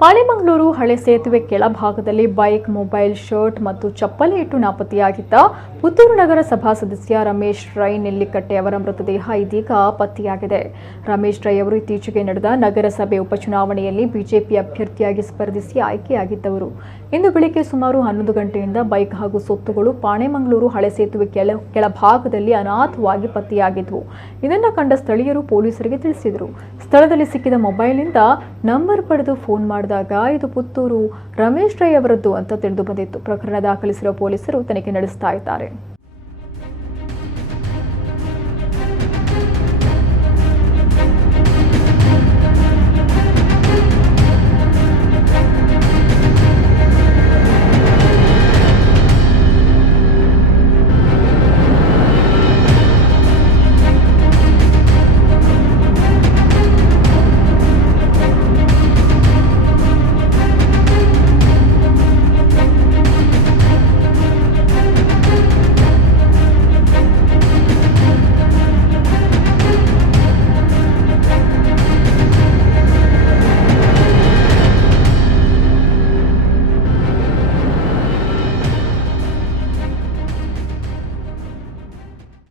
ಪಾಣೆಮಂಗಳೂರು ಹಳೆ ಸೇತುವೆ ಕೆಳಭಾಗದಲ್ಲಿ ಬೈಕ್, ಮೊಬೈಲ್, ಶರ್ಟ್ ಮತ್ತು ಚಪ್ಪಲಿ ಇಟ್ಟು ನಾಪತ್ತೆಯಾಗಿದ್ದ ಪುತ್ತೂರು ನಗರ ಸಭಾ ಸದಸ್ಯ ರಮೇಶ್ ರೈ ನೆಲ್ಲಿಕಟ್ಟೆ ಅವರ ಮೃತದೇಹ ಇದೀಗ ಪತ್ತೆಯಾಗಿದೆ. ರಮೇಶ್ ರೈ ಅವರು ಇತ್ತೀಚೆಗೆ ನಡೆದ ನಗರಸಭೆ ಉಪಚುನಾವಣೆಯಲ್ಲಿ ಬಿಜೆಪಿ ಅಭ್ಯರ್ಥಿಯಾಗಿ ಸ್ಪರ್ಧಿಸಿ ಆಯ್ಕೆಯಾಗಿದ್ದವರು. ಇಂದು ಬೆಳಗ್ಗೆ ಸುಮಾರು 11 ಗಂಟೆಯಿಂದ ಬೈಕ್ ಹಾಗೂ ಸೊತ್ತುಗಳು ಪಾಣೆಮಂಗಳೂರು ಹಳೆ ಸೇತುವೆ ಕೆಳಭಾಗದಲ್ಲಿ ಅನಾಥವಾಗಿ ಪತ್ತೆಯಾಗಿದ್ವು. ಇದನ್ನು ಕಂಡ ಸ್ಥಳೀಯರು ಪೊಲೀಸರಿಗೆ ತಿಳಿಸಿದರು. ಸ್ಥಳದಲ್ಲಿ ಸಿಕ್ಕಿದ ಮೊಬೈಲ್ನಿಂದ ನಂಬರ್ ಪಡೆದು ಫೋನ್ ಮಾಡಿದಾಗ ಇದು ಪುತ್ತೂರು ರಮೇಶ್ ರೈ ಅವರದ್ದು ಅಂತ ತಿಳಿದು ಬಂದಿತ್ತು. ಪ್ರಕರಣ ದಾಖಲಿಸಿರುವ ಪೊಲೀಸರು ತನಿಖೆ ನಡೆಸ್ತಾ ಇದ್ದಾರೆ.